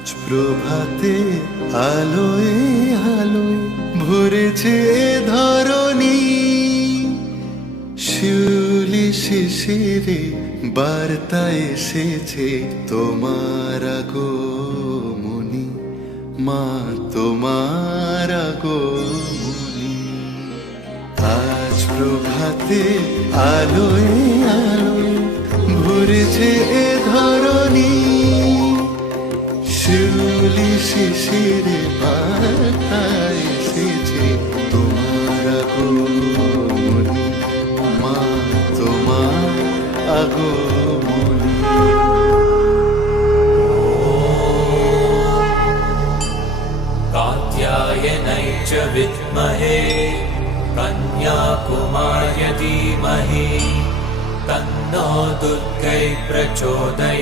আজ প্রভাতে আলোয় আলোয় ভরেছে ধরণী, শিউলি শিশিরে বার্তা এসেছে তোমার আগমনী, মা তোমার আগমনী। আজ প্রভাতে আলোয় আলোয় ভরেছে ধরণী, শিউলি শিশিরে বার্তা এসেছে তোমার আগমনী, মা তোমার আগমনী। कात्यायनै च विद्महे कन्याकुमार्य धीमहि तन्नो दुर्गै प्रचोदयात्।